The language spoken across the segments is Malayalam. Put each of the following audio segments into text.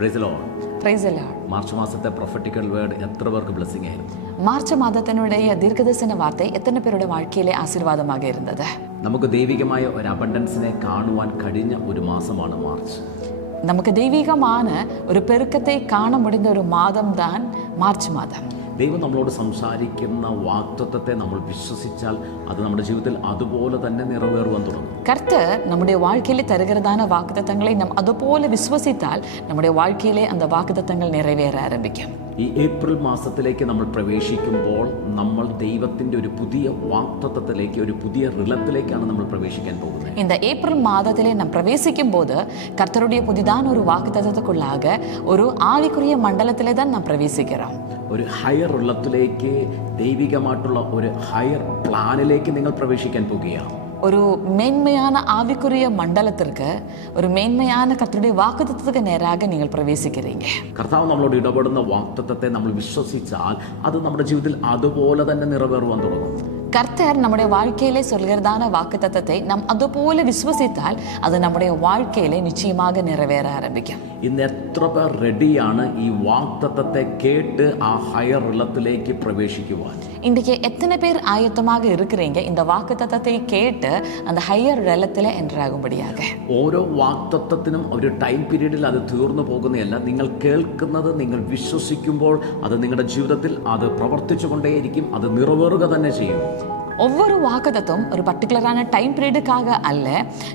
മാർച്ച് മാസത്തെ പ്രൊഫറ്റിക്കൽ വേർഡ് എത്ര പേർക്ക് ബ്ലെസ്സിംഗ് മാർച്ച് മാതത്തിനുടേയ ദീർഘദർശന വാർത്ത എത്ര പേരുടെ വാഴ്ക്കയിലെ ആശീർവാദമാകയിരുന്നത് നമുക്ക് ദൈവികമായ ഒരു അബണ്ടൻസിനെ കാണുവാൻ കഴിഞ്ഞ ഒരു മാസമാണ് മാർച്ച്. നമുക്ക് ദൈവികമാണ് ഒരു പെരുക്കത്തെ കാണ മുടിഞ്ഞ ഒരു മാതം താൻ മാർച്ച് മാതം. ദൈവം നമ്മളോട് സംസാരിക്കുന്ന വാക്തത്വത്തെ നമ്മൾ വിശ്വസിച്ചാൽ അത് നമ്മുടെ ജീവിതത്തിൽ അതുപോലെ തന്നെ നിറവേറുവാൻ തുടങ്ങും கர்த்தர் நம்முடைய வாழ்க்கையிலே தருகிறதான வாக்குத்தத்தங்களை நாம் அதுபோல விசுவசித்தால் நம்முடைய வாழ்க்கையிலே அந்த வாக்குத்தத்தங்கள் நிறைவேற ஆரம்பிக்கும் ഈ ഏപ്രിൽ മാസത്തിലേക്ക് നമ്മൾ പ്രവേശിക്കുമ്പോൾ നമ്മൾ ദൈവത്തിൻ്റെ ഒരു പുതിയ വാക്തത്വത്തിലേക്ക് ഒരു പുതിയ റിലത്തിലേക്കാണ് നമ്മൾ പ്രവേശിക്കാൻ പോകുന്നത് இந்த ஏப்ரல் மாதத்திலே நாம் பிரவேசிக்கும் போது கர்த்தருடைய புதிதான ஒரு வாக்குத்தத்தத்துக்குள்ளாக ஒரு ஆவிக்குரிய மண்டலத்திலே தான் நாம் பிரவேசிக்கிறோம் ഒരു ഹയർ റിലത്തിലേക്ക് ദൈവികമായിട്ടുള്ള ഒരു ഹയർ പ്ലാനിലേക്ക് നിങ്ങൾ പ്രവേശിക്കാൻ പോകുകയാണ് ஒரு மேன்மையான ஆவிக்குரிய மண்டலத்திற்கு ஒரு மேன்மையான கர்த்தருடைய வாக்குத்தத்துக்கு நேராக நீங்கள் பிரவேசிக்கிறீங்க കർത്താവ് നമ്മളോട് ഇടപെടുന്ന വാക്തത്വത്തെ നമ്മൾ വിശ്വസിച്ചാൽ അത് നമ്മുടെ ജീവിതത്തിൽ അതുപോലെ തന്നെ നിറവേറുവാൻ തുടങ്ങും கர்த்தர் நம்முடைய வாழ்க்கையிலே சொல்கிறதான வாக்குத்தத்தத்தை நாம் அதுபோல விசுவசித்தால் அது நம்முடைய வாழ்க்கையிலே நிச்சயமாக நிறைவேற ஆரம்பிக்கும் ഇന്ന് എത്ര പേർ റെഡിയാണ് ഈ വാക്തത്വത്തെ കേട്ട് ആ ഹയർ റിലത്തിലേക്ക് പ്രവേശിക്കുവാൻ இன்றைக்கு எத்தனை பேர் ஆயத்தமாக இருக்கிறீங்க இந்த வாக்குத்தத்தத்தை கேட்டு அந்த ஹையர் ரெலத்தில் என்றாகும்படியாக ഓരോ വാക്തത്വത്തിനും ഒരു ടൈം പീരീഡിൽ അത് തീർന്നു പോകുന്നതല്ല നിങ്ങൾ കേൾക്കുന്നത് നിങ്ങൾ വിശ്വസിക്കുമ്പോൾ അത് നിങ്ങളുടെ ജീവിതത്തിൽ അത് പ്രവർത്തിച്ചു കൊണ്ടേയിരിക്കും അത് നിറവേറുക തന്നെ ചെയ്യും ஒவ்வொரு வாக்குத்தத்தும் ஒரு பர்டிகுலரான டைம் பீரியடுக்காக அல்ல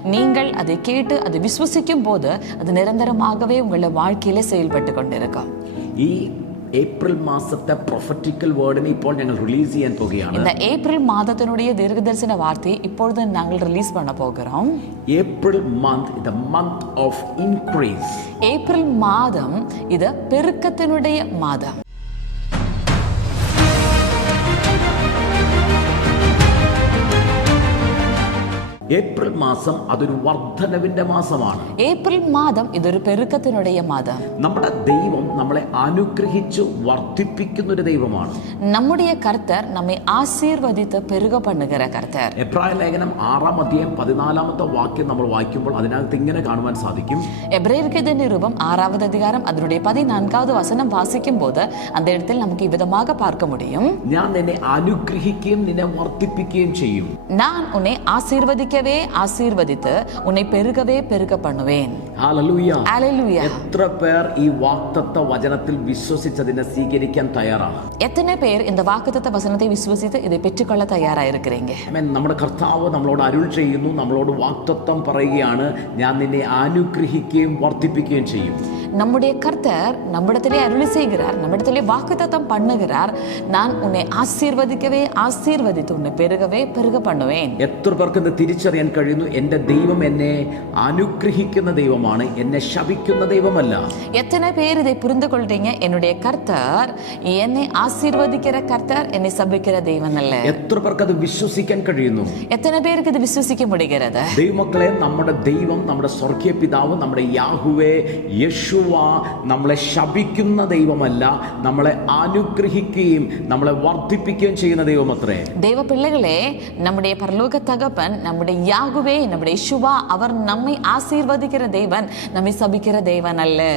நீங்கள் அதை கேட்டு அதை விசுவசிக்கும் போது அது நிரந்தரமாகவே உங்களுடைய வாழ்க்கையில செயல்பட்டு கொண்டிருக்கும் ഈ ഏപ്രിൽ മാസത്തെ പ്രൊഫറ്റിക്കൽ വേർഡിനെ ഇപ്പോൾ ഞങ്ങൾ റിലീസ് ചെയ്യാൻ പോകുകയാണ് இந்த ஏப்ரல் மாதத்தினுடைய தீர்க்கதரிசன வார்த்தையை இப்பொழுது நாங்கள் ரிலீஸ் பண்ண போகிறோம் April month the month of increase April மாதம் இது பெருக்கத்தினுடைய மாதம் ഏപ്രിൽ മാസം അതൊരു വർദ്ധനവിന്റെ മാസമാണ്. ഏപ്രിൽ മാതം ഇതൊരു പെരുക്കത്തിനുടേ മാതം. നമ്മുടെ ദൈവം നമ്മളെ അനുഗ്രഹിച്ചു വർദ്ധിപ്പിക്കുന്ന ഒരു ദൈവമാണ്. നമ്മുടെ കർത്തർ നമ്മെ ആശീർവദിത്ത് പെരുക പണ്ണുകര കർത്തർ. എബ്രായ ലേഖനം ആറാം അധ്യായം പതിനാലാമത്തെ വാക്യം നമ്മൾ വായിക്കുമ്പോൾ അതിനകത്ത് ഇങ്ങനെ കാണുവാൻ സാധിക്കും. എബ്രേർക്കെതിന്റെ രൂപം ആറാമത് അധികാരം അതിനുടേ പതിനാൻകാവത് വസനം വാസിക്കുമ്പോൾ അന്ത നമുക്ക് ഇവിധമാക പാർക്ക മുടിയും. ഞാൻ നിന്നെ അനുഗ്രഹിക്കുകയും നിന്നെ വർദ്ധിപ്പിക്കുകയും ചെയ്യും. ഞാൻ ഉന്നെ ആശീർവദിക്ക ஆசீர்வதிக்கவே ஆசீர்வதித்து உன்னை பெருகவே பெருக பண்ணுவேன் ഹല്ലേലൂയ Hallelujah. എത്ര പേർ ഈ വാക്തത്വ വചനത്തിൽ വിശ്വസിച്ചതിനെ സ്വീകരിക്കാൻ തയ്യാറാണ് எத்தனை பேர் இந்த வாக்குத்தத்த வசனத்தை விசுவசித்து இதை பெற்றுக்கொள்ள தயாரா இருக்கிறீங்க ആമേൻ. നമ്മുടെ കർത്താവ് നമ്മളോട് അരുൾ ചെയ്യുന്നു നമ്മളോട് വാക്തത്വം പറയുകയാണ് ഞാൻ നിന്നെ അനുഗ്രഹിക്കുകയും വർദ്ധിപ്പിക്കുകയും ചെയ്യും நம்முடைய கர்த்தர் நம்மிடத்திலே அருளி செய்கிறார் நம்மிடத்திலே வாக்குத்தத்தம் பண்ணுகிறார் நான் உன்னை ஆசீர்வதிக்கவே ஆசீர்வதித்து உன்னை பெருகவே பெருக பண்ணுவேன் എത്ര പേർക്ക് ഇത് തിരിച്ചറിയാൻ കഴിയുന്നു എൻ്റെ ദൈവം എന്നെ അനുഗ്രഹിക്കുന്ന ദൈവമാണ് എന്നെ ശപിക്കുന്ന ദൈവമല്ല எத்தனை பேர் இதை புரிந்து கொள்றீங்க என்னுடைய கர்த்தர் என்னை ஆசீர்வதிக்கிற கர்த்தர் என்னை சபிக்கிற தெய்வன் அல்ல എത്ര പേർക്ക് അത് വിശ്വസിക്കാൻ കഴിയുന്നു எத்தனை பேருக்கு இது விசுவசிக்க முடிகிறது ദൈവമക്കളെ നമ്മുടെ ദൈവം നമ്മുടെ സ്വർഗീയ പിതാവ് നമ്മുടെ യാഹുവേ യഹോവ നമ്മളെ ശപിക്കുന്ന ദൈവമല്ല നമ്മളെ അനുഗ്രഹിക്കുകയും നമ്മളെ വർദ്ധിപ്പിക്കുകയും ചെയ്യുന്ന ദൈവമത്രേ. ദൈവപിള്ളകളെ നമ്മുടെ പരലോക തകപ്പൻ നമ്മുടെ യാഗുവേ നമ്മുടെ യേശുവ അവർ നമ്മെ ആശീർവദിക്കുന്ന ദൈവൻ നമ്മെ ശപിക്കുന്ന ദൈവനല്ലേ.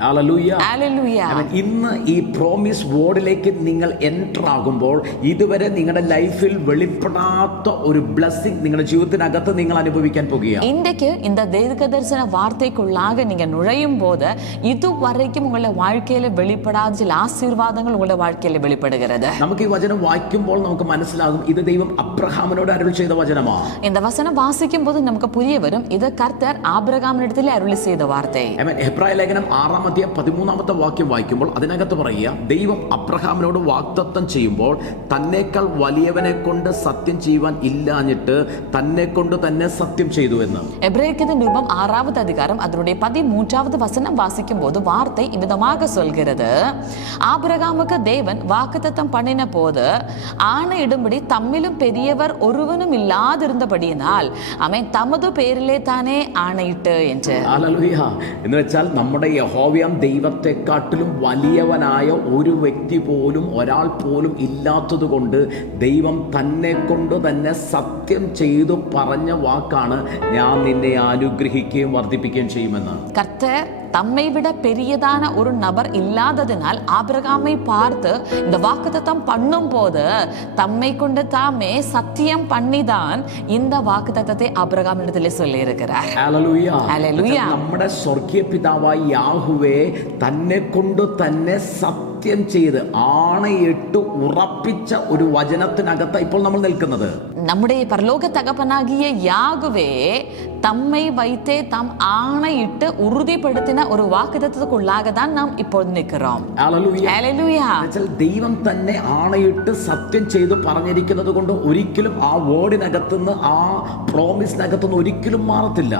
தேவன் அல்ல ഹല്ലേലൂയ Hallelujah. അവൻ ഇന്ന് ഈ പ്രോമിസ് വേർഡിലേക്ക് നിങ്ങൾ എൻ്റർ ആകുമ്പോൾ ഇതുവരെ നിങ്ങളുടെ ലൈഫിൽ വെളിപ്പെടാത്ത ഒരു ബ്ലെസ്സിങ് നിങ്ങളുടെ ജീവിതത്തിനകത്ത് നിങ്ങൾ അനുഭവിക്കാൻ പോകുകയാണ് இன்றைக்கு இந்த தீர்க்க தரிசன வார்த்தைக்குள்ளாக நீங்க நுழையும் போது இதுவரைக்கும் உங்களுடைய வாழ்க்கையில வெளிப்படாத சில ஆசீர்வாதங்கள் உங்களுடைய வாழ்க்கையில வெளிப்படுகிறது നമുക്ക് ഈ വചനം വായിക്കുമ്പോൾ നമുക്ക് മനസ്സിലാകും ഇത് ദൈവം അബ്രഹാമിനോട് അരുൾ ചെയ്ത വചനമാണ് இந்த வசனம் வாசிக்கும் போது நமக்கு புரிய வரும் இது கர்த்தர் ஆபிரகாமினிடத்தில் அருளி செய்த வார்த்தை ആമേൻ. ഹെബ്രായ ലേഖനം ആറാം അധ്യായം പതിമൂന്നാമത്തെ വാക്യം വായിക്കുമ്പോൾ അതിനകത്ത് പറയുക ദൈവം അബ്രഹാമിനോട് വാക്തത്വം ചെയ്യുമ്പോൾ തന്നേക്കാൾ വലിയവനെ കൊണ്ട് സത്യം ചെയ്യുവാൻ ഇല്ലാഞ്ഞിട്ട് തന്നെ കൊണ്ട് തന്നെ സത്യം ചെയ്തു എന്ന് எபிரேயத்தின் நிருபம் ஆறாவது அதிகாரம் அதனுடைய பதிமூன்றாவது வசனம் வாசிக்கும் போது வார்த்தை இவ்விதமாக சொல்கிறது ஆபிரகாமுக்கு தேவன் வாக்குத்தத்தம் பண்ணின போது ஆணையிடும்படி தம்மிலும் பெரியவர் ஒருவனும் இல்லாதிருந்தபடியினால் அவன் தமது பேரிலே தானே ஆணையிட்டு என்று ഹല്ലേലൂയ. എന്ന് വെച്ചാൽ നമ്മുടെ നമുക്കറിയാം ദൈവത്തെക്കാട്ടിലും വലിയവനായ ഒരു വ്യക്തി പോലും ഒരാൾ പോലും ഇല്ലാത്തതുകൊണ്ട് ദൈവം തന്നെ കൊണ്ട് തന്നെ സത്യം ചെയ്തു പറഞ്ഞ വാക്കാണ് ഞാൻ നിന്നെ അനുഗ്രഹിക്കുകയും വർദ്ധിപ്പിക്കുകയും ചെയ്യുമെന്ന്. കർത്തർ தம்மை விட பெரியதான ஒரு நபர் இல்லாததினால் ஆபிரகாமை பார்த்து இந்த வாக்குத்தத்தம் பண்ணும் போது தம்மை கொண்டு தாமே சத்தியம் பண்ணிதான் இந்த வாக்குத்தத்தத்தை ஆபிரகாமிடத்திலே சொல்லி இருக்கிறார் ഹല്ലേലൂയ. ഹല്ലേലൂയ. എന്നുവെച്ചാൽ നമ്മുടെ സ്വർഗീയ പിതാവായ യാഹുവേ തന്നെ കൊണ്ട് തന്നെ സത്യം ചെയ്ത് ആണയിട്ട് ഉറപ്പിച്ച ഒരു വചനത്തിനകത്ത് ഇപ്പോൾ നമ്മൾ നിൽക്കുന്നത് நம்முடைய பரலோக தகப்பனாகிய யாகுவே தம்மை வைத்தே தாம் ஆணையிட்டு உறுதிப்படுத்தின ஒரு வாக்குத்தத்துக்குள்ளாக தான் நாம் இப்பொழுது நிற்கிறோம் ഹല്ലേലൂയ. ஹalleluya എന്നുവെച്ചാൽ ദൈവം തന്നെ ആണയിട്ട് സത്യം ചെയ്ത് പറഞ്ഞിരിക്കുന്നത് കൊണ്ട് ഒരിക്കലും ആ വേർഡിനകത്തുനിന്ന് ആ പ്രോമിസിനകത്തുനിന്ന് ഒരിക്കലും മാറത്തില്ല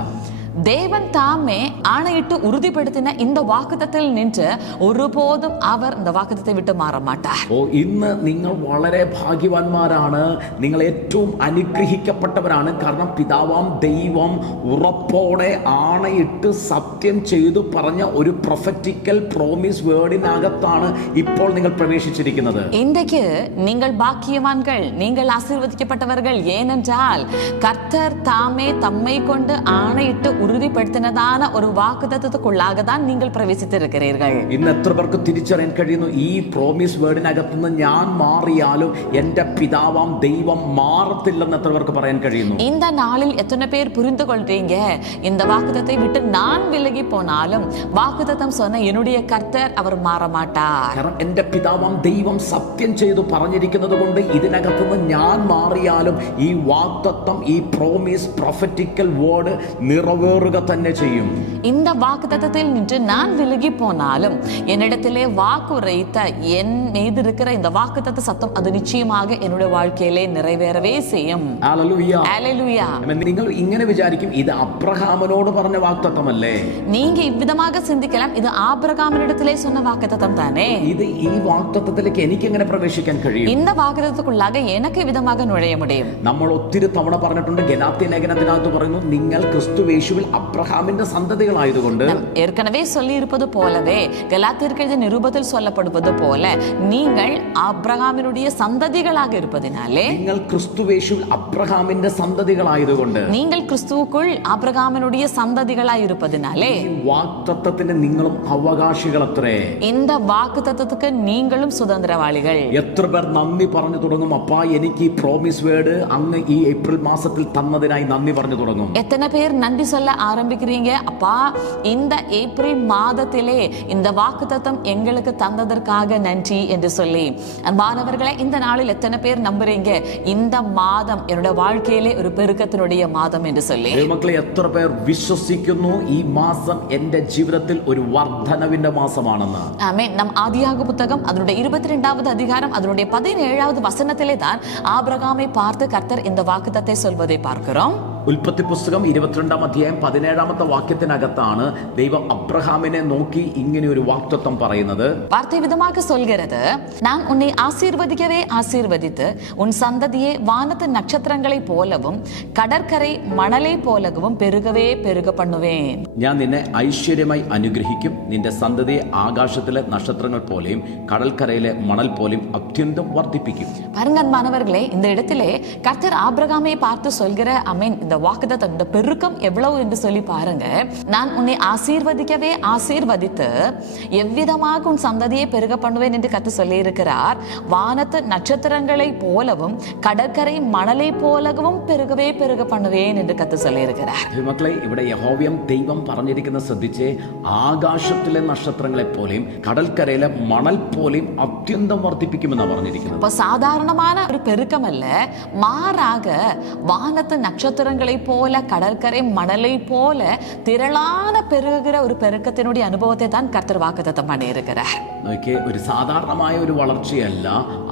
தேவன் தாமே ஆணையிட்டு உறுதிப்படுத்தின இந்த வாக்குத்தத்தில் நின்று ஒருபோதும் அவர் இந்த வாக்குத்தத்தை விட்டு மாற மாட்டார் ഓ ഇന്ന് നിങ്ങൾ വളരെ ഭാഗ്യവാന്മാരാണ് നിങ്ങൾ ഏറ്റവും അനുഗ്രഹിക്കപ്പെട്ടവരാണ് കാരണം പിതാവാം ദൈവം ഉറപ്പോടെ ആണയിട്ട് സത്യം ചെയ്തു പറഞ്ഞ ഒരു പ്രൊഫറ്റിക്കൽ പ്രോമിസ് വേർഡിനകത്താണ് ഇപ്പോൾ നിങ്ങൾ പ്രവേശിച്ചിരിക്കുന്നത് இன்றைக்கு நீங்கள் பாக்கியவான்கள் நீங்கள் ஆசீர்வதிக்கப்பட்டவர்கள் ஏனென்றால் கர்த்தர் தாமே தம்மை கொண்டு ஆணையிட்டு உறுதிப்படுத்தினதான ஒரு வாக்குத்தத்துக்குள்ளாக தான் நீங்கள் பிரவேசித்திருக்கிறீர்கள் ഇന്ന് എത്ര പേർക്ക് തിരിച്ചറിയാൻ കഴിയുന്നു ഈ പ്രോമിസ് വേർഡിനകത്തുനിന്ന് ഞാൻ മാറിയാലും എൻ്റെ പിതാവാം ദൈവം മാറത്തില്ലെന്ന് എത്ര പേർക്ക് പറയാൻ കഴിയുന്നു இந்த நாளில் எத்தனை பேர் புரிந்து கொள்றீங்க இந்த வாக்குத்தத்தை விட்டு நான் விலகி போனாலும் வாக்குத்தத்தம் சொன்ன என்னுடைய கர்த்தர் அவர் மாற மாட்டார் കാരണം എൻ്റെ പിതാവാം ദൈവം സത്യം ചെയ്തു പറഞ്ഞിരിക്കുന്നത് കൊണ്ട് ഇതിനകത്തുനിന്ന് ഞാൻ മാറിയാലും ഈ വാക്തത്വം ഈ പ്രോമിസ് പ്രൊഫറ്റിക്കൽ വേർഡ് നിറവേറുക തന്നെ ചെയ്യും இந்த வாக்குத்தத்தத்தில் நின்று நான் விலகி போனாலும் என்னிடத்திலே வாக்குரைத்த என் மீது இருக்கிற இந்த வாக்குத்தத்த சத்தம் அது நிச்சயமாக என்னுடைய வாழ்க்கையிலே நிறைவேறவே செய்யும் ഹല്ലേലൂയ. Hallelujah. ആമേൻ. നിങ്ങൾ ഇങ്ങനെ വിചാരിക്കും ഇത് അബ്രഹാമിനോട് പറഞ്ഞ വാക്തത്വമല്ലേ நீங்க இவ்விதமாக சிந்திக்கலாம் இது ஆபிரகாமினிடத்திலே சொன்ன வாக்குத்தத்தம் தானே ഇത് ഈ വാക്തത്വത്തിലേക്ക് എനിക്ക് എങ്ങനെ പ്രവേശിക്കാൻ കഴിയും இந்த வாக்குத்தத்துக்குள்ளாக எனக்கு விதமாக நுழைய முடியும் നമ്മൾ ഒത്തിരി തവണ പറഞ്ഞിട്ടുണ്ട് ഗലാത്യ ലേഖനത്തിനകത്ത് പറയുന്നു നിങ്ങൾ ക്രിസ്തു യേശുവിൽ അബ്രഹാമിന്റെ സന്തതികളായതുകൊണ്ട് நாம் ஏற்கனவே சொல்லி இருப்பது போலவே கலாத்திற்கு எழுதிய நிருபத்தில் சொல்லப்படுவது போல நீங்கள் ஆபிரகாமினுடைய சந்ததிகளாக இருப்பதினாலே നിങ്ങൾ ക്രിസ്തു യേശുവിൽ അബ്രഹാമിന്റെ സന്തതികളായതുകൊണ്ട് நீங்கள் கிறிஸ்துவுக்குள் ஆபிரகாமினுடைய சந்ததிகளாய் இருப்பதினாலே ഈ വാക്തത്വത്തിന് നിങ്ങളും അവകാശികളത്രേ இந்த வாக்கு தத்துவத்துக்கு நீங்களும் சுதந்திரவாளிகள் എത്ര പേർ നന്ദി പറഞ്ഞു തുടങ്ങും അപ്പാ എനിക്ക് ഈ പ്രോമിസ് വേർഡ് അങ്ങ് ഈ ഏപ്രിൽ മാസത്തിൽ തന്നതിനായി നന്ദി പറഞ്ഞു തുടങ്ങും எத்தனை பேர் நன்றி சொல்ல ஆரம்பிக்கிறீங்க அப்பா இந்த ஏப்ரல் மாதத்திலே இந்த வாக்குத்தத்தம் எங்களுக்கு தந்ததற்காக நன்றி என்று சொல்லி அன்பானவர்களே இந்த நாளில் எத்தனை பேர் நம்புறீங்க இந்த மாதம் என்னோட வாழ்க்கையிலே ஒரு பெருக்கத்தினுடைய மாதம் என்று சொல்லி ദൈവമക്കളെ എത്ര പേർ വിശ്വസിക്കുന്നു ഈ മാസം എൻ്റെ ജീവിതത്തിൽ ഒരു വർധനവിന്റെ മാസമാണെന്ന് ஆமே நம் ஆதியாக புத்தகம் அதனுடைய இருபத்தி ரெண்டாவது அதிகாரம் அதனுடைய பதினேழாவது வசனத்திலே தான் ஆபிரகாமை பார்த்து கர்த்தர் இந்த வாக்குத்தத்தை சொல்வதை பார்க்கிறோம் ഉൽപ്പത്തി പുസ്തകം ഇരുപത്തിരണ്ടാം അധ്യായം പതിനേഴാമത്തെ വാക്യത്തിനകത്താണ് ദൈവം അബ്രഹാമിനെ നോക്കി ഇങ്ങനെ ഒരു വാക്തത്വം പറയുന്നത് வார்த்தை விதமாக சொல்கிறது நான் உன்னை ஆசீர்வதிக்கவே ஆசீர்வதித்து உன் சந்ததியை வானத்து நட்சத்திரங்களைப் போலவும் கடற்கரை மணலை போலவும் பெருகவே பெருக பண்ணுவேன் ഞാൻ നിന്നെ ഐശ്വര്യമായി അനുഗ്രഹിക്കും നിന്റെ സന്തതിയെ ആകാശത്തിലെ നക്ഷത്രങ്ങൾ പോലെയും കടൽക്കരയിലെ മണൽ പോലെയും അത്യന്തം വർദ്ധിപ്പിക്കും பாருங்க அன்பானவர்களே இந்த இடத்திலே கர்த்தர் ஆபிரகாமை பார்த்து சொல்கிற அமீன் இந்த வாக்குத்தத்தம் இந்த பெருக்கம் எவ்வளவு என்று சொல்லி பாருங்க நான் உன்னை ஆசீர்வதிக்கவே ஆசீர்வதித்து எவ்விதமாக உன் சந்ததியை பெருக பண்ணுவேன் என்று கர்த்தர் சொல்லி இருக்கிறார் வானத்து நட்சத்திரங்களை போலவும் கடற்கரை மணலை போலவும் பெருகவே பெருக பண்ணுவேன் என்று கர்த்தர் சொல்லி இருக்கிறார் മക്കളെ ഇവിടെ യഹോവ്യം ദൈവം പറഞ്ഞിരിക്കുന്ന ശ്രദ്ധിച്ച് ആകാശത്തിലെ നക്ഷത്രങ്ങളെ പോലെയും കടൽക്കരയിലെ മണൽ പോലെയും അത്യന്തം വർദ്ധിപ്പിക്കുമെന്നാണ് പറഞ്ഞിരിക്കുന്നത് இப்போ சாதாரணமான ஒரு பெருக்கம் அல்ல மாறாக வானத்து நட்சத்திரங்களை போல கடற்கரை மணலை போல திரளான பெருகுகிற ஒரு பெருக்கத்தினுடைய அனுபவத்தை தான் கர்த்தர் வாக்குத்தத்தம் பண்ணியிருக்கிறார் നോക്കിയേ ഒരു സാധാരണമായ ഒരു വളർച്ചയല്ല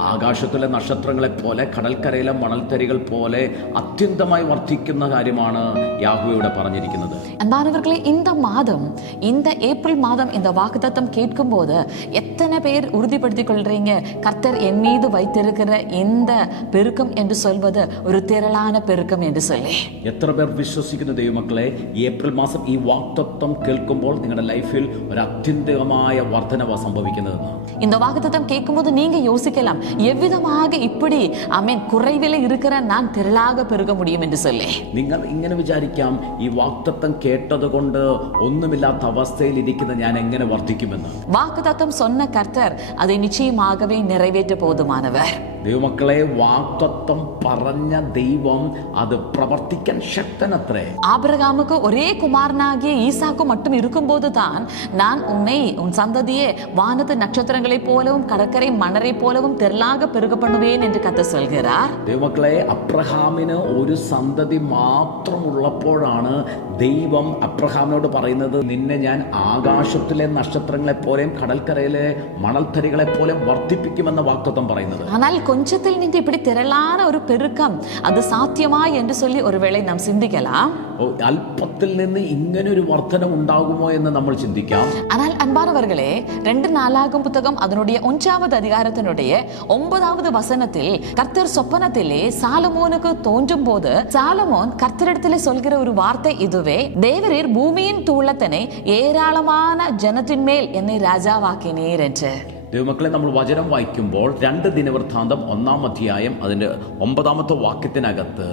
ആകാശത്തിലെ നക്ഷത്രങ്ങളെ പോലെ കടൽക്കരയിലെ മണൽത്തരികൾ പോലെ അത്യന്തമായി വർദ്ധിക്കുന്ന കാര്യമാണ് യാഹുവയുടെ പറഞ്ഞിരിക്കുന്നത് அன்பானவர்களே இந்த மாதம் இந்த ஏப்ரல் மாதம் இந்த வாக்குத்தத்தம் கேட்கும்போது எத்தனை பேர் உறுதிப்படுத்திக் கொள்றீங்க கர்த்தர் என் மீது வைத்திருக்கிற இந்த பெருக்கம் என்று சொல்வது ஒரு திரளான பெருக்கம் என்று சொல்லி എത്ര പേർ വിശ്വസിക്കുന്ന ദൈവമക്കളെ ഈ ഏപ്രിൽ മാസം ഈ വാക്തത്വം കേൾക്കുമ്പോൾ നിങ്ങളുടെ ലൈഫിൽ ഒരു അത്യന്തികമായ വർധനവ സംഭവിക്കുന്നതെന്ന് இந்த வாக்குத்தத்தம் கேட்கும்போது நீங்க யோசிக்கலாம் எவ்விதமாக இப்படி அமேன் குறைவில இருக்கிற நான் திரளாக பெருக முடியும் என்று சொல்லி നിങ്ങൾ ഇങ്ങനെ വിചാരിക്കാം ഈ വാക്തത്വം കേട്ടതുകൊണ്ട് ഒന്നുമില്ലാത്ത അവസ്ഥയിൽ ഇരിക്കുന്ന ഞാൻ എങ്ങനെ വർദ്ധിക്കുമെന്ന് வாக்குத்தத்தம் சொன்ன கர்த்தர் அதை நிச்சயமாகவே நிறைவேற்ற போதுமானவர் ദൈവമക്കളെ വാക്തത്വം പറഞ്ഞ ദൈവം അത് പ്രവർത്തിക്കാൻ ശക്തനത്രേ ஆபிரகாமுக்கு ஒரே குமாரனாகிய ஈசாக்கு மட்டும் இருக்கும்போது தான் நான் உன்னை உன் சந்ததியே வானத்து நட்சத்திரங்களைப் போலவும் கடற்கரை மணரை போலவும் திரளாக பெருக பண்ணுவேன் என்று கத்த சொல்கிறார் ദൈവമക്കളെ അബ്രഹാമിന് ഒരു സന്തതി മാത്രമുള്ളപ്പോഴാണ് ദൈവം അബ്രഹാമിനോട് പറയുന്നത് നിന്നെ ഞാൻ ആകാശത്തിലെ നക്ഷത്രങ്ങളെ പോലെയും കടൽക്കരയിലെ മണൽത്തരികളെ പോലെയും വർദ്ധിപ്പിക്കുമെന്ന വാക്തത്വം പറയുന്നത് ஆனால் கொஞ்சத்தில் நின்று இப்படி திரளான ஒரு பெருக்கம் அது சாத்தியமா என்று சொல்லி ஒருவேளை நாம் சிந்திக்கலாம் ഓ, അല്പത്തിൽ നിന്ന് ഇങ്ങനെ ഒരു വർധനം ഉണ്ടാകുമോ എന്ന് നമ്മൾ ചിന്തിക്കാം ஆனால் அன்பானவர்களே ரெண்டு நாளாகும் புத்தகம் அதனுடைய ஒன்றாவது அதிகாரத்தினுடைய ஒன்பதாவது வசனத்தில் கர்த்தர் சொப்பனத்திலே சாலமோனுக்கு தோன்றும் போது சாலமோன் கர்த்தரிடத்திலே சொல்கிற ஒரு வார்த்தை இதுவே தேவரீர் பூமியின் தூளத்தனை ஏராளமான ஜனத்தின் மேல் என்னை ராஜாவாக்கினீர் என்று ദൈവമക്കളെ നമ്മൾ വചനം വായിക്കുമ്പോൾ രണ്ട് ദിനവൃത്താന്തം ഒന്നാം അധ്യായം അതിൻ്റെ ഒമ്പതാമത്തെ വാക്യത്തിനകത്ത്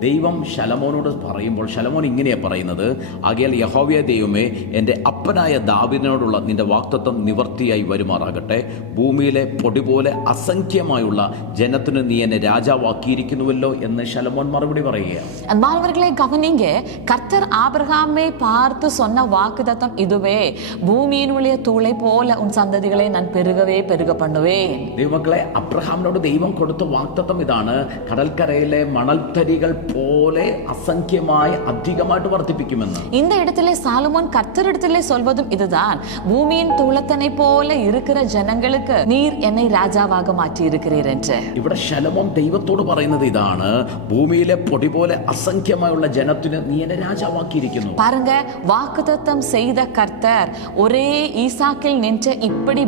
ദൈവം ശലമോനോട് പറയുമ്പോൾ ശലമോൻ ഇങ്ങനെയാണ് പറയുന്നത് ആകയാൽ യഹോവയ ദൈവമേ എൻ്റെ അപ്പനായ ദാവിദിനോടുള്ള നിന്റെ വാക്തത്വം നിവർത്തിയായി വരുമാറാകട്ടെ ഭൂമിയിലെ പൊടി പോലെ അസംഖ്യമായുള്ള ജനത്തിന് നീ എന്നെ രാജാവാക്കിയിരിക്കുന്നുവല്ലോ എന്ന് ശലമോൻ മറുപടി പറയുകയാണ് அன்பானவர்களை கவனிங்க கர்த்தர் ஆபிரகாமை பார்த்து சொன்ன வாக்குத்தத்தம் இதுவே பூமியினுடைய தூளை போல உன் சந்ததிகளை நான் பெருகவே பெருக பண்ணுவேன் ദൈവമക്കളെ അബ്രഹാമിനോട് ദൈവം കൊടുത്ത വാക്തത്വം ഇതാണ് കടൽക്കരയിലെ മണൽത്തരികൾ പോലെ അസംഖ്യമായി അധികമായിട്ട് വർദ്ധിപ്പിക്കുമെന്ന് இந்த இடத்திலே சாலமோன் கர்த்தரிடத்திலே சொல்வதும் இதுதான் பூமியின் தூளத்தனை போல இருக்கிற ஜனங்களுக்கு நீர் என்னை ராஜாவாக மாற்றி இருக்கிறீர் என்று ഇവിടെ ശലമോൻ ദൈവത്തോട് പറയുന്നത് ഇതാണ് ഭൂമിയിലെ പൊടി പോലെ അസംഖ്യമായുള്ള ജനത്തിന് നീ എന്നെ രാജാവാക്കിയിരിക്കുന്നു பாருங்க வாக்குத்தத்தம் செய்த கர்த்தர் ஒரே ஈசாக்கில் நின்று இப்படி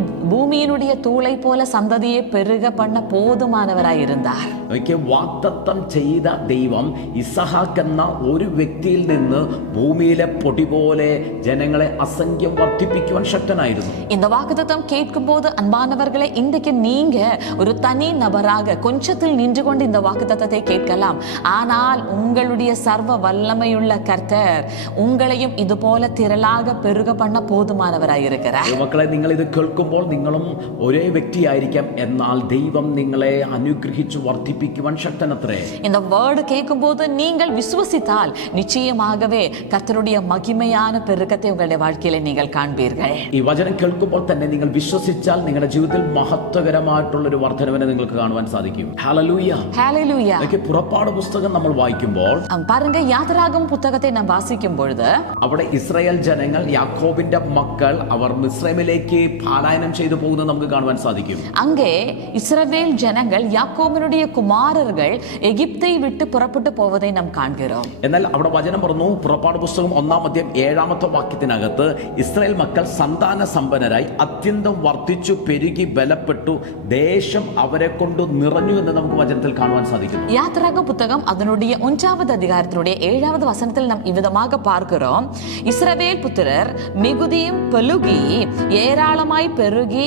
பூமியினுடைய தூளை போல சந்ததியை பெருக பண்ண போதுமானவராய் இருந்தார் എനിക്ക് വാക്തത്വം ചെയ്ത ദൈവം ഇസഹാക്ക് എന്ന ഒരു വ്യക്തിയിൽ നിന്ന് ഭൂമിയിലെ പൊടി പോലെ ജനങ്ങളെ അസംഖ്യം വർദ്ധിപ്പിക്കുവാൻ ശക്തനായിരുന്നു இந்த வாக்குத்தத்தம் கேட்கும்போது அன்பானவர்களே இன்றைக்கு நீங்க ஒரு தனி நபராக கொஞ்சத்தில் நின்று கொண்டு இந்த வாக்குத்தத்தத்தை கேட்கலாம் ஆனால் உங்களுடைய சர்வ வல்லமையுள்ள கர்த்தர் உங்களையும் இது போல திரளாக பெருக பண்ண போதுமானவராய் இருக்கிறார் മക്കളെ നിങ്ങൾ ഇത് കേൾക്കുമ്പോൾ നിങ്ങളും ഒരേ വ്യക്തിയായിരിക്കാം എന്നാൽ ദൈവം നിങ്ങളെ അനുഗ്രഹിച്ചു വർദ്ധിപ്പിക്കുവാൻ ശക്തനത്രേ இந்த வேர்டு கேட்கும்போது நீங்கள் விசுவசித்தால் நிச்சயமாகவே கர்த்தருடைய மகிமையான பெருக்கத்தை உங்களுடைய வாழ்க்கையில நீங்கள் காண்பீர்கள் ഈ വചനം കേൾക്കുമ്പോൾ തന്നെ നിങ്ങൾ വിശ്വസിച്ചാൽ നിങ്ങളുടെ ജീവിതത്തിൽ മഹത്വകരമായിട്ടുള്ള ഒരു വർധനവിനെ നിങ്ങൾക്ക് കാണുവാൻ സാധിക്കും ഹalleluya ஹalleluya എനിക്ക് പുറപ്പാട് പുസ്തകം നമ്മൾ വായിക്കുമ്പോൾ அஹ் பாருங்க யாத்திராகம் புத்தகத்தை நாம் வாசிக்கும் பொழுது അവിടെ ഇസ്രായേൽ ജനങ്ങൾ യാക്കോബിന്റെ മക്കൾ അവർ മിസ്രൈമിലേക്ക് പാലായനം ചെയ്തു പോകുന്നത് നമുക്ക് കാണുവാൻ സാധിക്കും அங்கே இஸ்ரவேல் ஜனங்கள் யாக்கோபினுடைய குமாரர்கள் எகிப்தை விட்டு புறப்பட்டு போவதை நாம் காண்கிறோம் എന്നാൽ അവിടെ വചനം പറഞ്ഞു പുറപ്പാട് പുസ്തകം ഒന്നാം അധ്യായം ഏഴാമത്തെ വാക്യത്തിനകത്ത് ഇസ്രായേൽ മക്കൾ സന്താന സമ്പന്നരായി അത്യന്തം വർദ്ധിച്ചു പെരുകി ബലപ്പെട്ടു ദേശം അവരെ കൊണ്ട് നിറഞ്ഞു എന്ന് നമുക്ക് വചനത്തിൽ കാണുവാൻ സാധിക്കുന്നു யாத்திராக புத்தகம் அதனுடைய ஒன்றாவது அதிகாரத்தினுடைய ஏழாவது வசனத்தில் நாம் இவ்விதமாக பார்க்கிறோம் இஸ்ரவேல் புத்திரர் மிகுதியும் பெருகி ஏராளமாய் பெருகி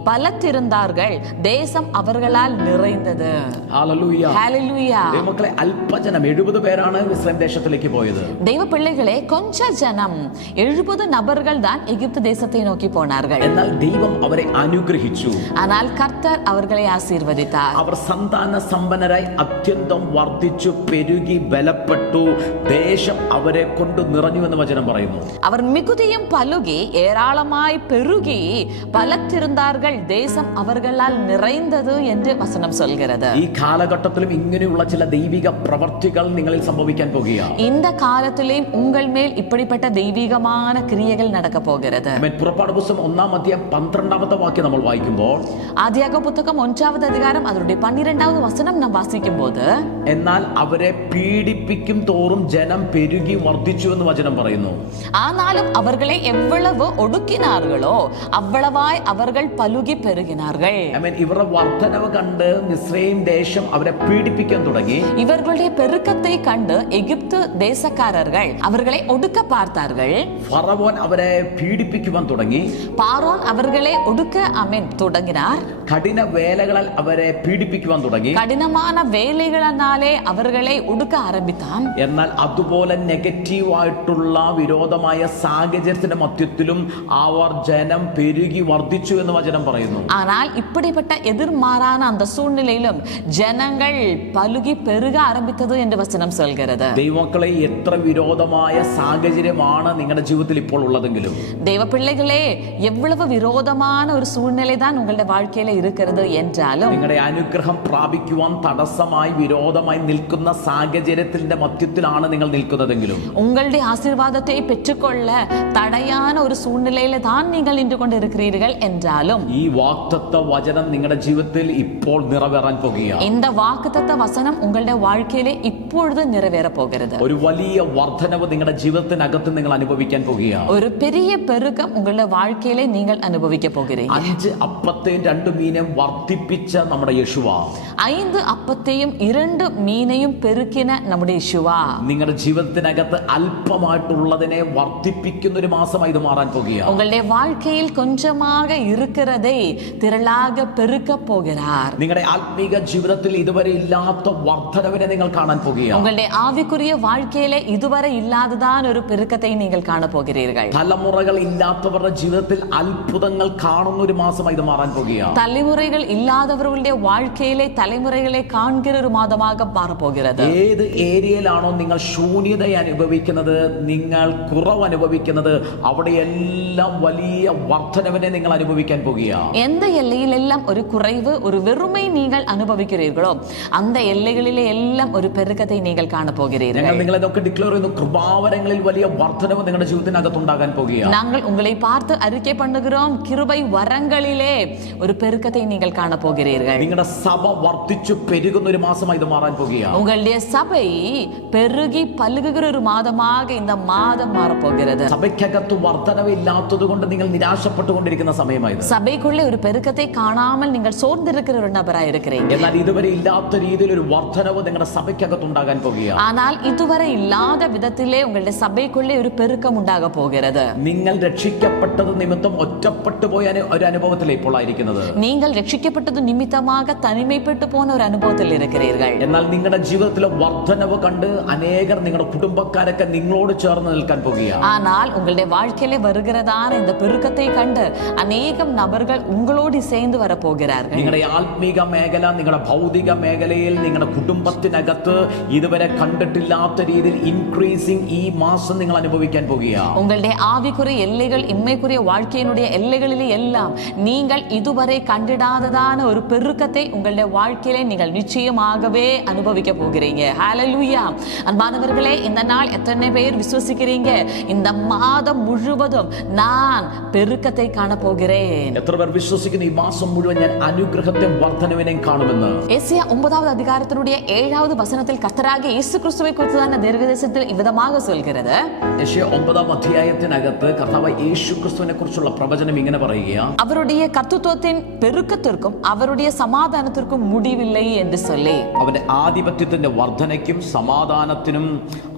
பலத்திருந்தார்கள் தேசம் அவர்களால் நிறைந்தது ഹല്ലേലൂയ ஹalleluya ദൈവമക്കളെ അല്പജനം എഴുപത് പേരാണ് ഇസ്രായേൽ ദേശത്തിലേക്ക് പോയത് தெய்வ பிள்ளைகளே கொஞ்ச ஜனம் எழுபது நபர்கள் தான் எகிப்து தேசத்தை நோக்கி போனார்கள் എന്നാൽ ദൈവം അവരെ അനുഗ്രഹിച്ചു ஆனால் கர்த்தர் அவர்களை ஆசீர்வதித்தார் അവർ സന്താന സമ്പന്നരായി അത്യന്തം വർദ്ധിച്ചു പെരുകി ബലപ്പെട്ടു ദേശം അവരെ കൊണ്ട് നിറഞ്ഞു എന്ന് വചനം പറയുന്നു அவர் மிகுதியும் பலுகி ஏராளமாய் பெருகி பலத்திருந்தார்கள் தேசம் அவர்களால் நிறைந்தது என்று வசனம் சொல்கிறது ഈ കാലഘട്ടത്തിലും ഇങ്ങനെയുള്ള ചില ദൈവിക പ്രവർത്തികൾ നിങ്ങളിൽ സംഭവിക്കാൻ പോകുകയാണ് இந்த காலத்திலேயும் உங்கள் மேல் இப்படிப்பட்ட தெய்வீகமான கிரியைகள் நடக்க போகிறது ആമേൻ. പുറപ്പാട് പുസ്തകം ഒന്നാം അധ്യായം പന്ത്രണ്ടാമത്തെ വാക്യം നമ്മൾ വായിക്കുമ്പോൾ ஆதியாக புத்தகம் ஒன்றாவது அதிகாரம் அதனுடைய பன்னிரெண்டாவது வசனம் நாம் வாசிக்கும் போது എന്നാൽ അവരെ പീഡിപ്പിക്കും തോറും ജനം പെരുകി വർദ്ധിച്ചു എന്ന് വചനം പറയുന്നു ஆனாலும் அவர்களை எவ்வளவு ஒடுக்கினார்களோ அவ்வளவாய் அவர்கள் பலுகி பலுகி பெருகினார்கள் I mean, ഇവരുടെ വർധനവ് കണ്ട് മിശ്രയും ദേശം അവരെ പീഡിപ്പിക്കാൻ തുടങ്ങി இவர்களுடைய பெருக்கத்தை கண்டு எகிப்து தேசக்காரர்கள் அவர்களை ஒடுக்க பார்த்தார்கள் ഫറവോൻ അവരെ പീഡിപ്പിക്കുവാൻ തുടങ്ങി பாரோன் அவர்களை ஒடுக்க அமீன் தொடங்கினார் കഠിന വേലകളാൽ അവരെ പീഡിപ്പിക്കുവാൻ തുടങ്ങി கடினமான வேலைகளினாலே அவர்களை ஒடுக்க ஆரம்பித்தான் എന്നാൽ അതുപോലെ നെഗറ്റീവായിട്ടുള്ള വിരോധമായ സാഹചര്യത്തിന്റെ മധ്യത്തിലും അവർ ജനം പെരുകി വർദ്ധിച്ചു എന്ന് വചനം പറയുന്നു ஆனால் இப்படிப்பட்ட எதிர்மாறான அந்த சூழ்நிலையிலும் ஜனங்கள் பலுகி பெருக ஆரம்பித்தது என்று வசனம் சொல்கிறது ദൈവമക്കളെ എത്ര വിരോധമായ സാഹചര്യമാണ് നിങ്ങളുടെ ജീവിതത്തിൽ ഇപ്പോൾ ഉള്ളതെങ്കിലും தெய்வ பிள்ளைகளே எவ்வளவு விரோதமான ஒரு சூழ்நிலை தான் உங்களுடைய வாழ்க்கையில இருக்கிறது என்றாலும் നിങ്ങളുടെ അനുഗ്രഹം പ്രാപിക്കുവാൻ തടസ്സമായി വിരോധമായി നിൽക്കുന്ന സാഹചര്യത്തിന്റെ മധ്യത്തിലാണ് നിങ്ങൾ നിൽക്കുന്നതെങ്കിലും உங்களுடைய ஆசீர்வாதத்தை பெற்றுக்கொள்ள தடையான ஒரு சூழ்நிலையில தான் நீங்கள் நின்று கொண்டு இருக்கிறீர்கள் என்றாலும் ഈ വാക്തത്വ വചനം നിങ്ങളുടെ ജീവിതത്തിൽ ഇപ്പോൾ നിറവേറാൻ പോകുകയാണ് இந்த வாக்குத்தத்த வசனம் உங்களுடைய வாழ்க்கையிலே இப்பொழுது நிறைவேற போகிறது ഒരു വലിയ വർധനവ് നിങ്ങളുടെ ജീവിതത്തിനകത്ത് നിങ്ങൾ അനുഭവിക്കാൻ പോകുകയാണ് ஒரு பெரிய பெருக்கம் உங்களுடைய வாழ்க்கையிலே நீங்கள் அனுபவிக்க போகிறீங்க അഞ്ച് അപ്പത്തെയും രണ്ട് മീനും വർദ്ധിപ്പിച്ച നമ്മുടെ യശുവ ஐந்து அப்பத்தையும் இரண்டு மீனையும் பெருக்கின நம்முடைய இசுவா നിങ്ങളുടെ ജീവിതത്തിനകത്ത് അല്പമായിട്ടുള്ളതിനെ വർദ്ധിപ്പിക്കുന്ന ഒരു മാസമായി ഇത് മാറാൻ പോകുകയാണ് உங்களுடைய வாழ்க்கையில் கொஞ்சமாக இருக்கிறதை திரளாக பெருக்க போகிறார் നിങ്ങളുടെ ആത്മീക ജീവിതത്തിൽ ഇതുവരെ ഇല്ലാത്ത വർധനവിനെ നിങ്ങൾ കാണാൻ പോകുകയാണ് உங்களுடைய ஆவிக்குரிய வாழ்க்கையிலே இதுவரை இல்லாததான் ஒரு பெருக்கத்தை நீங்கள் காண போகிறீர்கள் തലമുറകൾ ഇല്ലാത്തവരുടെ ജീവിതത്തിൽ അത്ഭുതങ്ങൾ കാണുന്ന ഒരു മാസമായി ഇത് മാറാൻ പോകുകയാണ് தலைமுறைகள் இல்லாதவர்களுடைய வாழ்க்கையிலே தலைமுறைகளை காண்கிற ஒரு மாதமாக மாறப்போகிறது ഏത് ഏരിയയിലാണോ നിങ്ങൾ ശൂന്യത അനുഭവിക്കുന്നത് നിങ്ങൾ കുറവ് അനുഭവിക്കുന്നത് അവിടെയെല്ലാം വലിയ വർധനവിനെ നിങ്ങൾ അനുഭവിക്കാൻ പോകുകയാണ് எந்த எல்லையில் எல்லாம் ஒரு குறைவு ஒரு வெறுமை நீங்கள் அனுபவிக்கிறீர்களோ அந்த எல்லைகளிலே எல்லாம் ஒரு பெருக்கத்தை நீங்கள் காண போகிறீர்கள் ഞങ്ങൾ നിങ്ങളെ നോക്കി ഡിക്ലെയർ ചെയ്യുന്നു കൃപാവരങ്ങളിൽ വലിയ വർധനവ് നിങ്ങളുടെ ജീവിതത്തിനകത്ത് ഉണ്ടാകാൻ പോകുകയാണ് நாங்கள் உங்களை பார்த்து அறிக்கை பண்ணுகிறோம் கிருபை வரங்களிலே ஒரு பெருக்கத்தை நீங்கள் காண போகிறீர்கள் നിങ്ങളുടെ സഭ വർദ്ധിച്ചു പെരുകുന്ന ഒരു മാസമായി ഇത് മാറാൻ പോകുകയാണ് உங்களுடைய சபை பெருகி பல்குகிற ஒரு மாதமாக இந்த மாதம் மாறப்போகிறது സഭയ്ക്കകത്ത് വർധനവ് ഇല്ലാത്തത് കൊണ്ട് നിങ്ങൾ നിരാശപ്പെട്ടുകൊണ്ടിരിക്കുന്ന സമയമായത് சபைக்குள்ளே ஒரு பெருக்கத்தை காணாமல் நீங்கள் சோர்ந்திருக்கிற ஒரு நபராக இருக்கிறீங்க എന്നാൽ ഇതുവരെ ഇല്ലാത്ത രീതിയിൽ ഒരു വർധനവ് നിങ്ങളുടെ സഭയ്ക്കകത്ത് ഉണ്ടാകാൻ പോകുകയാണ് ஆனால் இதுவரை இல்லாத விதத்திலே உங்களுடைய சபைக்குள்ளே ஒரு பெருக்கம் உண்டாக போகிறது നിങ്ങൾ രക്ഷിക്കപ്പെട്ടത് നിമിത്തം ഒറ്റപ്പെട്ടു പോയ അനു- ഒരു അനുഭവത്തിലേ ഇപ്പോൾ ആയിരിക്കുന്നത് நீங்கள் ரட்சிக்கப்பட்டது நிமித்தமாக தனிமைப்பட்டு போன ஒரு அனுபவத்தில் இருக்கிறீர்கள் എന്നാൽ നിങ്ങളുടെ ജീവിതത്തിലെ വർധനവ് കണ്ട് അനേകർ നിങ്ങളുടെ കുടുംബക്കാരൊക്കെ നിങ്ങളോട് ചേർന്ന് നിൽക്കാൻ പോകുകയാണ് ஆனால் உங்களுடைய வாழ்க்கையிலே வருகிறதான இந்த பெருக்கத்தை கண்டு அநேகம் நபர்கள் உங்களோடு சேர்ந்து வரப்போகிறார்கள் നിങ്ങളുടെ ആത്മീക മേഖല നിങ്ങളുടെ ഭൗതിക മേഖലയിൽ നിങ്ങളുടെ കുടുംബത്തിനകത്ത് ഇതുവരെ കണ്ടിട്ടില്ലാത്ത രീതിയിൽ ഇൻക്രീസിങ് ഈ മാസം നിങ്ങൾ അനുഭവിക്കാൻ പോകുകയാണ് உங்களுடைய ஆவிக்குரிய எல்லைகள் இம்மைக்குரிய வாழ்க்கையினுடைய எல்லைகளிலே எல்லாம் நீங்கள் இதுவரை கண்டிடாததான ஒரு பெருக்கத்தை உங்களுடைய வாழ்க்கையிலே நீங்கள் நிச்சயமாகவே அனுபவிக்க போகிறீங்க ஹalleluya அன்பானவர்களே இந்த நாள் எத்தனை பேர் விசுவசிக்கிறீங்க இந்த மாதம் முழுவதும் நான் பெருக்கத்தை காண போகிறேன் എത്ര പേർ വിശ്വസിക്കുന്നു ഈ മാസം മുഴുവൻ ഞാൻ അനുഗ്രഹത്തെ വർധനവിനെയും കാണുമെന്ന് ஏசியா ஒன்பதாவது அதிகாரத்தினுடைய ஏழாவது வசனத்தில் கர்த்தராகிய இயேசு கிறிஸ்துவை குறித்ததான தீர்க்கதரிசனத்தில் இவ்விதமாக சொல்கிறது യശയ ഒമ്പതാം അധ്യായത്തിനകത്ത് കർത്താവ് യേശു ക്രിസ്തുവിനെ കുറിച്ചുള്ള പ്രവചനം ഇങ്ങനെ പറയുകയാണ് அவருடைய கர்த்தத்துவத்தின் பெருக்கத்திற்கும் அவருடைய சமாதானத்திற்கும் முடிவில்லை என்று சொல்லி അവന്റെ ആധിപത്യത്തിന്റെ വർധനയ്ക്കും സമാധാനത്തിനും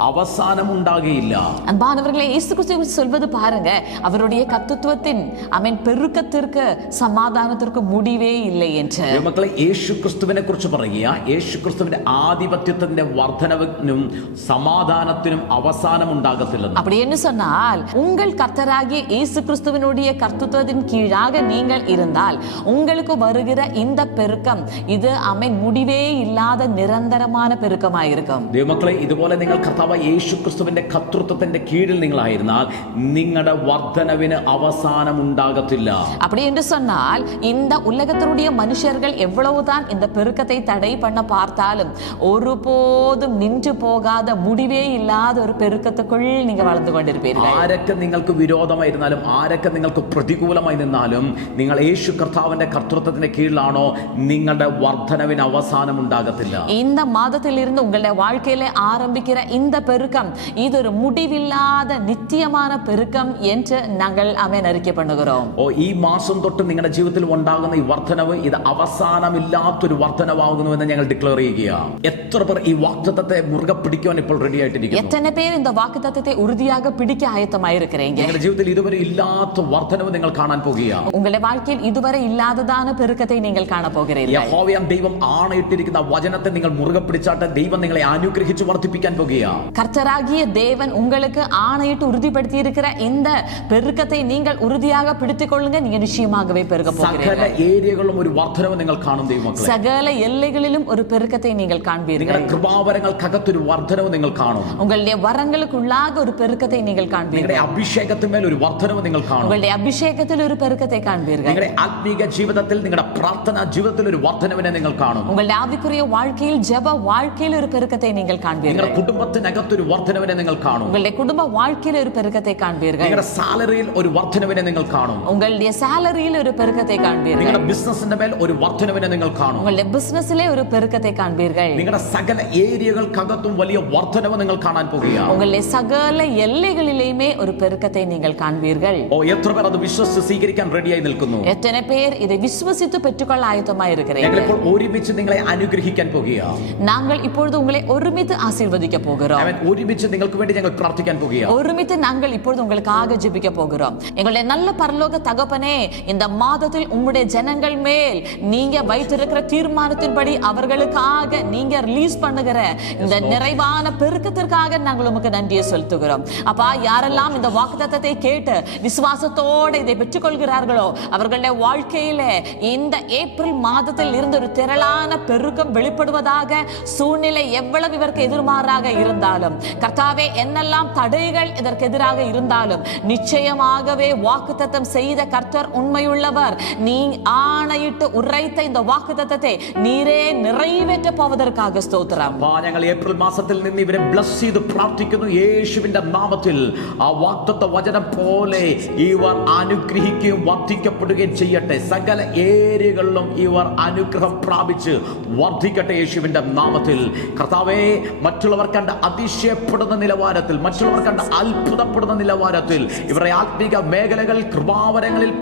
അവസാനം ഉണ്ടാകുകയില്ല அன்பானவர்களே இயேசு கிறிஸ்துவை குறித்து சொல்வது பாருங்க அவருடைய கர்த்தத்துவத்தின் அவன் பெருக்கத்திற்கு சமாதானத்திற்கு முடிவே இல்லை என்று മക്കളെ യേശു ക്രിസ്തുവിനെ കുറിച്ച് പറയുക യേശു ക്രിസ്തുവിന്റെ ആധിപത്യത്തിന്റെ വർധനവിനും സമാധാനത്തിനും അവസാനം ഉണ്ടാകത്തില്ലെന്ന് அப்படி என்று சொன்னால் உங்கள் கர்த்தராகிய இயேசு கிறிஸ்துவினுடைய கர்த்தத்துவத்தின் கீழாக நீங்கள் இருந்தால் உங்களுக்கு வருகிற இந்த பெருக்கம் இது அமேன் முடிவே இல்லாத நிரந்தரமான பெருக்கமாயிருக்கும் ദൈവമക്കളെ ഇതുപോലെ നിങ്ങൾ കർത്താവ് യേശു ക്രിസ്തുവിന്റെ കർത്തൃത്വത്തിന്റെ കീഴിൽ നിങ്ങളായിരുന്നാൽ നിങ്ങളുടെ വർധനവിന് അവസാനം ഉണ്ടാകത്തില്ല அப்படி என்று சொன்னால் இந்த உலகத்தினுடைய மனுஷர்கள் எவ்வளவுதான் இந்த பெருக்கத்தை தடை பண்ண பார்த்தாலும் ஒருபோதும் நின்று போகாத முடிவே இல்லாத ஒரு பெருக்கத்துக்குள் நீங்க வளர்ந்து கொண்டிருப்பீர்கள் ആരൊക്കെ നിങ്ങൾക്ക് വിരോധമായിരുന്നാലും ആരൊക്കെ നിങ്ങൾക്ക് പ്രതികൂലമായി നിന്നാലും നിങ്ങൾ യേശു കർത്താവിന്റെ കർത്തൃത്വത്തിന്റെ കീഴിലാണോ നിങ്ങളുടെ വർധനവിന് അവസാനം ഉണ്ടാകത്തില്ല இந்த மாதத்திலிருந்து உங்களுடைய வாழ்க்கையில ஆரம்பிக்கிற இந்த பெருக்கம் இது ஒரு முடிவில்லாத நித்தியமான பெருக்கம் என்று நாங்கள் அமேன் அறிக்கை பண்ணுகிறோம் ഓ ഈ മാസം തൊട്ട് തൊട്ട് നിങ്ങളുടെ ജീവിതത്തിൽ ഉണ്ടാകുന്ന ഈ വർധനവ് ഇത് അവസാനമില്ലാത്തൊരു വർധനവാകുന്നുവെന്ന് ഞങ്ങൾ ഡിക്ലെയർ ചെയ്യുകയാണ് എത്ര പേർ ഈ വാക്തത്വത്തെ മുറുകെ പിടിക്കുവാൻ ഇപ്പോൾ റെഡി ആയിട്ടിരിക്കുന്നു எத்தனை பேர் இந்த வாக்குத்தத்தத்தை உறுதியாக பிடிக்க ஆயத்தமாயிருக்கிறீங்க നിങ്ങളുടെ ജീവിതത്തിൽ ഇതുവരെ ഇല്ലാത്ത വർധനവ് നിങ്ങൾ കാണാൻ പോകുകയാണ് உங்களுடைய வாழ்க்கையில் இதுவரை இல்லாததான பெருக்கத்தை நீங்கள் காண போகிறீர்கள் യഹോവയാം ദൈവം ആണയിട്ടിരിക്കുന്ന വചനത്തെ നിങ്ങൾ മുറുകെ പിടിച്ചാട്ട് ദൈവം നിങ്ങളെ അനുഗ്രഹിച്ച് വർദ്ധിപ്പിക്കാൻ പോകുകയാണ് கர்த்தராகிய தேவன் உங்களுக்கு ஆணையிட்டு உறுதிப்படுத்தி இருக்கிற இந்த பெருக்கத்தை நீங்கள் உறுதியாக பிடித்துக் கொள்ளுங்க நீங்க நிச்சயமாகவே பெருக സകല போகிறீர்கள் ഏരിയകളിലും ഒരു വർധനവ് നിങ്ങൾ കാണും ദൈവമക്കളെ சகல எல்லைகளிலும் ஒரு பெருக்கத்தை நீங்கள் காண்பீர்கள் നിങ്ങളുടെ കൃപാവരങ്ങൾക്കകത്തൊരു വർധനവ് നിങ്ങൾ കാണും உங்களுடைய வரங்களுக்குள்ளாக ஒரு பெருக்கத்தை நீங்கள் காண்பீர்கள் നിങ്ങളുടെ അഭിഷേകത്തിന്മേൽ ഒരു വർധനവ് നിങ്ങൾ കാണും உங்களுடைய அபிஷேகத்தில் ஒரு பெருக்கத்தை காண்பீர்கள் നിങ്ങളുടെ ആത്മീക ജീവിതത്തിൽ നിങ്ങളുടെ പ്രാർത്ഥനാ ജീവിതത്തിൽ ഒരു വർധനവിനെ നിങ്ങൾ കാണും உங்களுடைய ஆவிக்குரிய வாழ்க்கையில் ஜெப வாழ்க்கையில் ஒரு பெருக்கத்தை நீங்கள் காண்பீர்கள் നിങ്ങളുടെ കുടുംബത്തിനകത്തൊരു വർധനവിനെ നിങ്ങൾ കാണും உங்களுடைய குடும்ப வாழ்க்கையில் ஒரு பெருக்கத்தை காண்பீர்கள் നിങ്ങളുടെ സാലറിയിൽ ഒരു വർധനവിനെ നിങ്ങൾ കാണും உங்களுடைய சேலரியில் ஒரு பெருக்கத்தை காண்பீர்கள் നിങ്ങളുടെ ബിസിനസിന്റെ മേൽ ഒരു വർധനവിനെ നിങ്ങൾ കാണും உங்களுடைய பிசினஸ்ல ஒரு பெருக்கத்தை காண்பீர்கள் നിങ്ങളുടെ സകല ഏരിയകൾക്കകത്തും വലിയ വർധനവ് നിങ്ങൾ കാണാൻ പോകുകയാണ് உங்களுடைய சகல எல்லைகளிலேயுமே ஒரு பெருக்கத்தை நீங்கள் காண்பீர்கள் ഓ എത്ര പേർ അത് വിശ്വസിച്ച് സ്വീകരിക്കാൻ റെഡിയായി നിൽക്കുന്നു எத்தனை பேர் இதை விசுவசித்து பெற்றுக்கொள்ள ஆயத்தமா இருக்கிறீர்கள் ഞങ്ങളിപ്പോൾ ഒരുമിച്ച് നിങ്ങളെ അനുഗ്രഹിക്കാൻ പോകുകയാണ് நாங்கள் இப்பொழுது உங்களை ஒருமித்து ஆசீர்வதிக்க போகிறோம் അവൻ ഒരുമിച്ച് നിങ്ങൾക്ക് വേണ്ടി ഞങ്ങൾ പ്രാർത്ഥിക്കാൻ പോകുകയാണ് ஒருமித்து நாங்கள் இப்பொழுது உங்களுக்காக ஜெபிக்க போகிறோம் எங்களுடைய நல்ல பரலோக தகப்பனே இந்த மாதத்தில் உங்களுடைய ஜனங்கள் மேல் நீங்க வைத்திருக்கிற தீர்மானத்தின்படி அவர்களுக்காக நீங்க ரிலீஸ் பண்ணுகிற இந்த நிறைவான பெருக்கத்திற்காக நாங்கள் உமக்கு நன்றியை செலுத்துகிறோம். அப்பா யாரெல்லாம் இந்த வாக்குத்தத்தத்தை கேட்டு விசுவாசத்தோடு இதை பெற்றுக்கொள்கிறார்களோ அவர்களுடைய வாழ்க்கையில இந்த ஏப்ரல் மாதத்தில் இருந்த ஒரு திரளான பெருக்கம் வெளிப்படுவதாக சூழ்நிலை எவ்வளவு இவருக்கு எதிர்மாறாக இருந்தாலும் கர்த்தாவே என்னெல்லாம் தடைகள் இதற்கு எதிராக இருந்தாலும் நிச்சயமாகவே வாக்குத்தத்தம் செய்த கர்த்தர் உண்மையுள்ளவர் நீ ஆணையிட்டு உரைத்த இந்த வாக்குத்தத்தத்தை நீரே நிறைவேற்ற போவதற்காக ஸ்தோத்திரம் അപ്പാ ഞങ്ങൾ ഏപ്രിൽ മാസത്തിൽ നിന്ന് ഇവരെ ബ്ലസ് ചെയ്ത് പ്രാർത്ഥിക്കുന്നു യേശുവിന്റെ നാമത്തിൽ ആ വാക്തത്വ വചനം പോലെ ഇവർ അനുഗ്രഹിക്കുകയും വർദ്ധിക്കപ്പെടുകയും ചെയ്യട്ടെ സകല ഏരിയകളിലും ഇവർ അനുഗ്രഹം പ്രാപിച്ച് വർദ്ധിക്കട്ടെ യേശുവിന്റെ നാമത്തിൽ കർത്താവേ മറ്റുള്ളവർ കണ്ട് അതിശയപ്പെടുന്ന നിലവാരത്തിൽ മറ്റുള്ളവർ കണ്ട് അത്ഭുതപ്പെടുന്ന നിലവാരത്തിൽ ഇവരുടെ ആത്മീക മേഖലകൾ കൃപാവരങ്ങളിൽ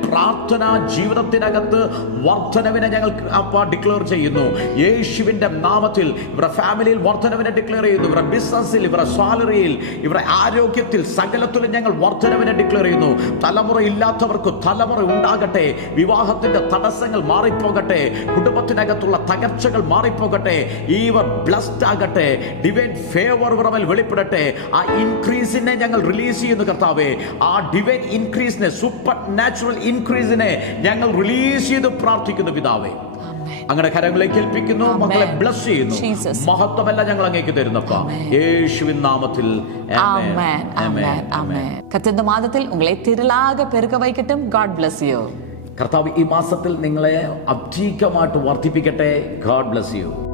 പ്രാർത്ഥന ജീവിതത്തിനകത്ത് വർധനവിനെ ഞങ്ങൾ അപ്പ ഡിക്ലെയർ ചെയ്യുന്നു. യേശുവിന്റെ നാമത്തിൽ ഇവരുടെ ഫാമിലിയിൽ വർധനവിനെ ഡിക്ലെയർ ചെയ്യുന്നു. ഇവരുടെ ബിസിനസ്സിൽ ഇവരുടെ സാലറിയിൽ ഇവരുടെ ആരോഗ്യത്തിൽ സകലത്തിലും ഞങ്ങൾ വർധനവിനെ ഡിക്ലെയർ ചെയ്യുന്നു. തലമുറ ഇല്ലാത്തവർക്ക് തലമുറ ഉണ്ടാകട്ടെ. വിവാഹത്തിന്റെ തടസ്സങ്ങൾ മാറിപ്പോകട്ടെ. കുടുംബത്തിനകത്തുള്ള തകർച്ചകൾ മാറിപ്പോകട്ടെ. ഈവർ ബ്ലസ്ഡ് ആകട്ടെ. ഡിവൈൻ ഫേവർ ഇവരുടെ മേൽ വെളിപ്പെടട്ടെ. ആ ഇൻക്രീസിനെ ഞങ്ങൾ റിലീസ് ചെയ്യുന്നു കർത്താവേ. ആ ഡിവൈൻ ഇൻക്രീസിനെ സൂപ്പർ നാച്ചുറൽ ഇൻക്രീസിനെ തന്നെ ഞങ്ങൾ റിലീസ് ചെയ്ത് പ്രാർത്ഥിക്കുന്നു പിതാവേ. അങ്ങനെ കരങ്ങളെ ഏൽപ്പിക്കുന്നു മക്കളെ ബ്ലസ് ചെയ്യുന്നു. മഹത്വമല്ല ഞങ്ങൾ അങ്ങേക്ക് തരുന്നപ്പ. യേശുവിൻ നാമത്തിൽ. കത്തിന്റെ മാതത്തിൽ ഉങ്ങളെ തിരളാകെ പെരുക വൈക്കട്ടും ഗോഡ് ബ്ലസ് യു കർത്താവ് ഈ മാസത്തിൽ നിങ്ങളെ അധികമായിട്ട് വർദ്ധിപ്പിക്കട്ടെ. God bless U